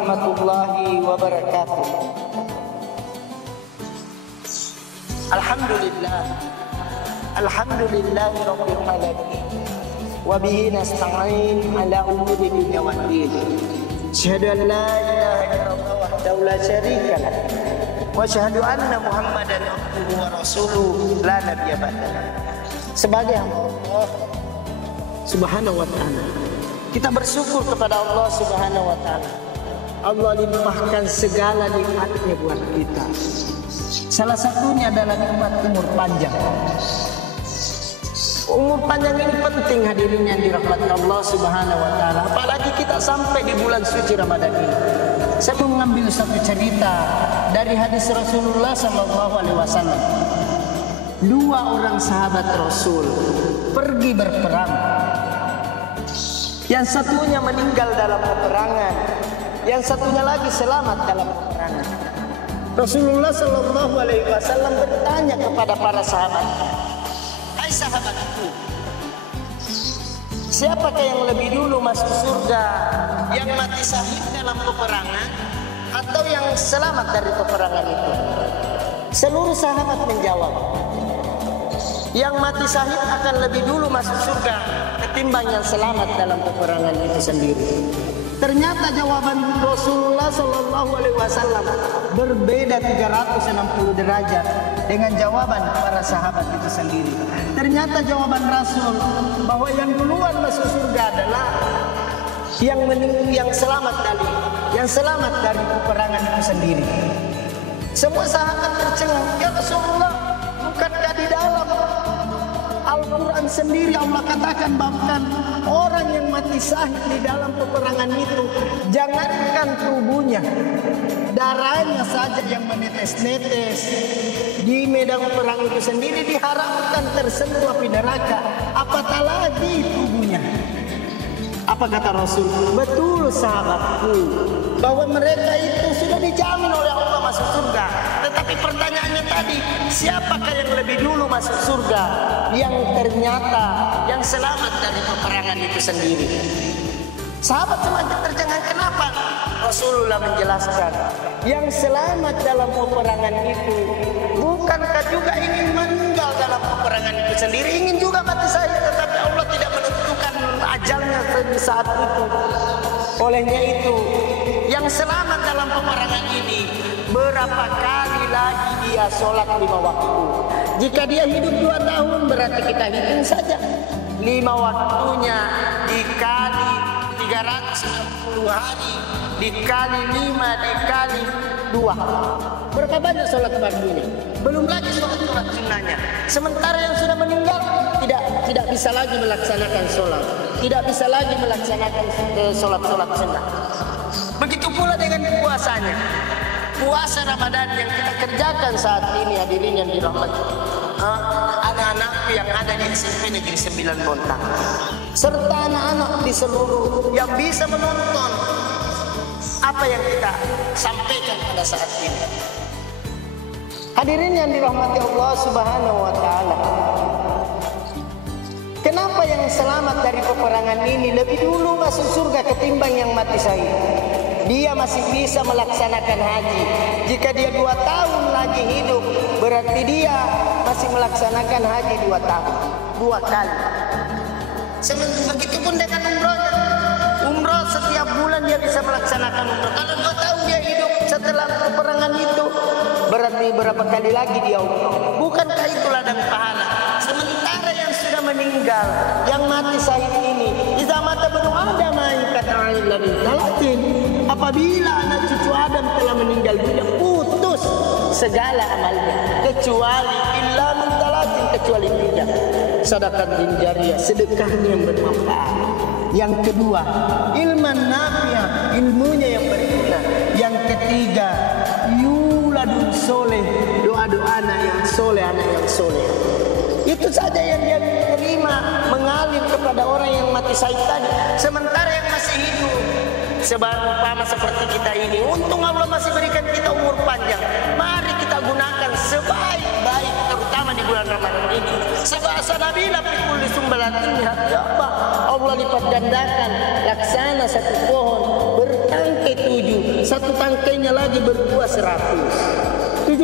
warahmatullahi wabarakatuh. Alhamdulillahi rabbil alamin. Wa bihi nasta'in ala umuri dunya waddin. Asyhadu an la ilaha illallah wahdahu la syarika lah. Wa asyhadu anna Muhammadan abduhu wa rasuluhu la nabiyya ba'dahu. Sebagai hamba Allah Subhanahu wa ta'ala, kita bersyukur kepada Allah Subhanahu wa ta'ala. Allah limpahkan segala nikmatnya buat kita. Salah satunya adalah nikmat umur panjang. Umur panjang ini penting, hadirin yang dirahmati Allah Subhanahu wa ta'ala. Apalagi kita sampai di bulan suci Ramadan ini. Saya mau mengambil satu cerita dari hadis Rasulullah SAW. Dua orang sahabat Rasul pergi berperang. Yang satunya meninggal dalam peperangan, yang satunya lagi selamat dalam peperangan. Rasulullah SAW bertanya kepada para sahabat, "Hai sahabatku, siapakah yang lebih dulu masuk surga? Yang mati syahid dalam peperangan atau yang selamat dari peperangan itu?" Seluruh sahabat menjawab, yang mati syahid akan lebih dulu masuk surga ketimbang yang selamat dalam peperangan itu sendiri. Ternyata jawaban Rasulullah SAW berbeda 360 derajat dengan jawaban para sahabat itu sendiri. Ternyata jawaban Rasul bahwa yang duluan masuk surga adalah yang selamat dari peperangan itu sendiri. Semua sahabat tercengang, "Ya Rasulullah, bukankah di dalam Al-Quran sendiri Allah katakan bahkan orang yang mati syahid di dalam peperangan itu, jangankan tubuhnya, darahnya saja yang menetes-netes di medan perang itu sendiri diharapkan tersentuh api neraka, apatah lagi tubuhnya." Apa kata Rasul? "Betul sahabatku, bahwa mereka itu sudah dijamin oleh Allah masuk surga. Tetapi pertanyaannya tadi, siapakah yang lebih dulu masuk surga? Yang ternyata yang selamat dari peperangan itu sendiri." Sahabat semakin tercengang. Kenapa? Rasulullah menjelaskan, yang selamat dalam peperangan itu bukankah juga ingin meninggal dalam peperangan itu sendiri, ingin juga mati syahid, tetapi Allah tidak menentukan ajalnya saat itu. Olehnya itu, yang selamat dalam peperangan ini berapa kali lagi dia sholat 5 waktu. Jika dia hidup 2 tahun, berarti kita hitung saja 5 waktunya dikali 360 hari dikali 5 dikali 2. Berapa banyak sholat fardu ini? Belum lagi sholat sunnahnya. Sementara yang sudah meninggal tidak bisa lagi melaksanakan sholat, tidak bisa lagi melaksanakan sholat sunnah. Begitu pula dengan puasanya. Puasa Ramadan yang kita kerjakan saat ini, hadirin yang dirahmati anak-anakku yang ada di SMP Negeri 9 Bontang, serta anak-anak di seluruh yang bisa menonton apa yang kita sampaikan pada saat ini. Hadirin yang dirahmati Allah Subhanahu wa ta'ala, kenapa yang selamat dari peperangan ini lebih dulu masuk surga ketimbang yang mati syahid? Dia masih bisa melaksanakan haji. Jika dia 2 tahun lagi hidup, berarti dia masih melaksanakan haji 2 tahun, 2 kali. Begitupun dengan umrohnya. Umroh setiap bulan dia bisa melaksanakan umroh. Kalau 2 tahun dia hidup setelah peperangan itu, berarti berapa kali lagi dia umroh? Bukankah itu ladang pahala? Sementara yang sudah meninggal, yang mati syahid ini, idza mata banu Adam apabila anak cucu Adam telah meninggal dunia, putus segala amalnya kecuali illa min talatin, kecuali 3. Sedekah jariyah, sedekahnya yang bermanfaat. Yang kedua, ilman nafi'ah, ilmunya yang berguna. Yang ketiga, yuladun soleh, doa-doa anak yang soleh. Itu saja yang dia terima, mengalir kepada orang yang mati syahid tadi. Sementara yang masih hidup, umpama seperti kita ini, untung Allah masih berikan kita umur panjang. Mari kita gunakan sebaik-baik, terutama di bulan Ramadan ini. Sebahasa Nabi fi kulli sumbalatin Allah lipat gandakan laksana satu pohon bertangkai 7 satu tangkainya lagi berbuah 700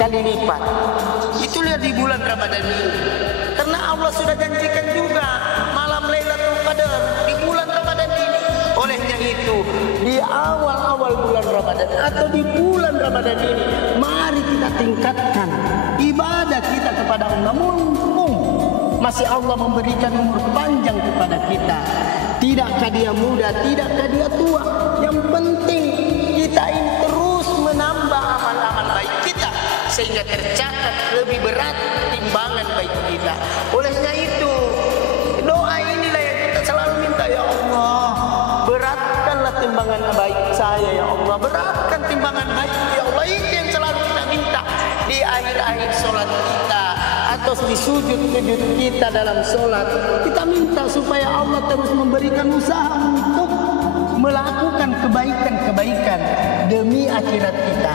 kali lipat. Itu lihat di bulan Ramadan ini. Karena Allah sudah janjikan juga malam Lailatul Qadar di bulan Ramadan ini. Olehnya itu, di awal-awal bulan Ramadan atau di bulan Ramadan ini, mari kita tingkatkan ibadah kita kepada Allah. Mumpung masih Allah memberikan umur panjang kepada kita. Tidakkah dia muda, tidakkah dia tua. Yang penting kita ini terus menambah amal-amal baik kita, sehingga tercatat lebih berat timbangan baik kita. Olehnya itu, doa inilah yang kita selalu minta, ya Allah, beratkanlah timbangan baik saya, ya Allah, beratkan timbangan baik, ya Allah. Itu yang selalu kita minta di akhir-akhir sholat kita atau di sujud-sujud kita dalam sholat. Kita minta supaya Allah terus memberikan usaha untuk melakukan kebaikan-kebaikan demi akhirat kita.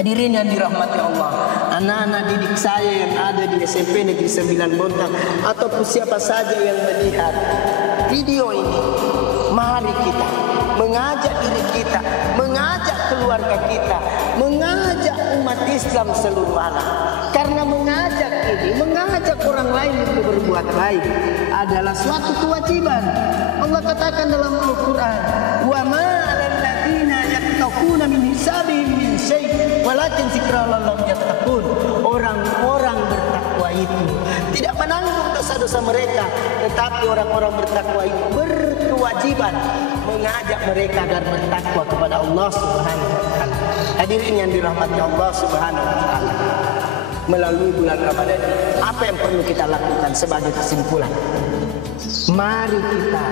Hadirin yang dirahmati Allah, anak-anak didik saya yang ada di SMP Negeri 9 Bontang ataupun siapa saja yang melihat video ini, mari kita mengajak diri kita, mengajak keluarga kita, mengajak umat Islam seluruh alam. Karena mengajak ini, mengajak orang lain untuk berbuat baik adalah suatu kewajiban. Allah katakan dalam Al-Quran, wa ma 'alal ladzina yattaquna min hisabihim min syai' walakin zikrallahum yattaqun. Orang-orang bertakwa itu tidak menanggung dosa-dosa mereka, tetapi orang-orang bertakwa itu berkewajiban mengajak mereka agar bertakwa kepada Allah Subhanahu wa taala. Hadirin yang dirahmati Allah Subhanahu wa taala, melalui bulan Ramadan ini, apa yang perlu kita lakukan sebagai kesimpulan? Mari kita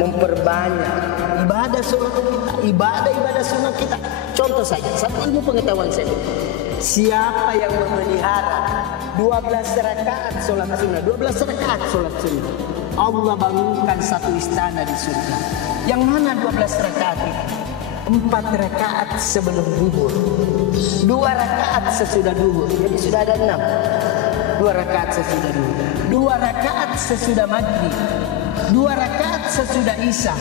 memperbanyak ibadah sholat kita, ibadah sunnah kita. Contoh saja, satu ilmu pengetahuan saya. Siapa yang memelihara 12 rakaat sholat sunnah, 12 rakaat sholat sunnah, Allah bangunkan satu istana di surga. Yang mana 12 rakaat itu? 4 rakaat sebelum duhur, 2 rakaat sesudah duhur, jadi sudah ada 6. 2 rakaat sesudah duhur, 2 rakaat sesudah maghrib, 2 rakaat sesudah isya,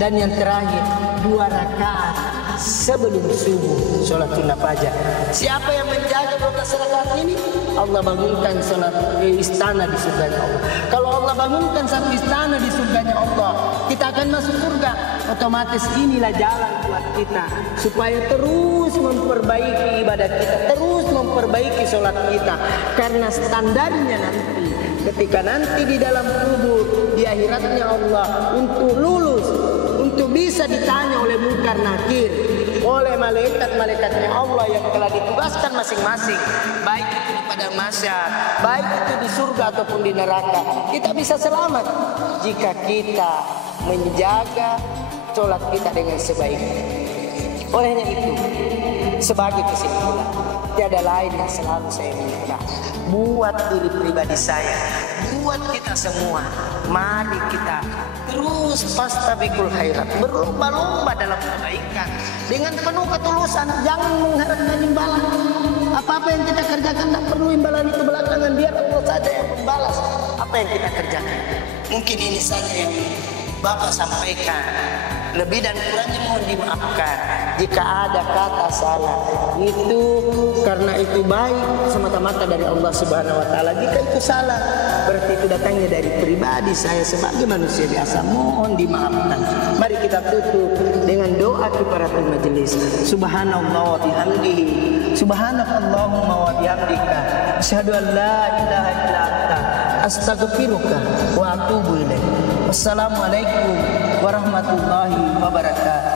dan yang terakhir 2 rakaat sebelum subuh, sholat sunnah fajar. Siapa yang menjaga 12 rakaat ini, Allah bangunkan sholat istana di surganya Allah. Kalau Allah bangunkan satu istana di surganya Allah, kita akan masuk surga. Otomatis inilah jalan buat kita supaya terus memperbaiki ibadah kita, terus memperbaiki sholat kita. Karena standarnya nanti, ketika nanti di dalam kubur, di akhiratnya Allah, untuk lulus, untuk bisa ditanya oleh Munkar Nakir, oleh malaikat-malaikatnya Allah yang telah ditugaskan masing-masing, baik itu di padang mahsyar, baik itu di surga ataupun di neraka, kita bisa selamat jika kita menjaga sholat kita dengan sebaik-baiknya. Olehnya itu, sebagai kesimpulan, tiada lain yang selalu saya minta buat diri pribadi saya, buat kita semua, mari kita terus fastabiqul khairat, berlomba-lomba dalam kebaikan dengan penuh ketulusan, jangan mengharapkan imbalan. Apa-apa yang kita kerjakan tak perlu imbalan itu belakangan, biar Allah saja yang membalas apa yang kita kerjakan. Mungkin ini saja yang Bapak sampaikan. Lebih dan kurangnya mohon dimaafkan jika ada kata salah. Itu karena itu baik semata-mata dari Allah Subhanahu wa taala. Jika itu salah, berarti itu datangnya dari pribadi saya sebagai manusia biasa. Mohon dimaafkan. Mari kita tutup dengan doa kifaratul majelis. Subhanallah wa bihamdihi, subhanakallahumma wa bihamdika, asyhadu an la ilaha illa anta, astaghfiruka wa atubu ilaik. Wassalamualaikum warahmatullahi wabarakatuh.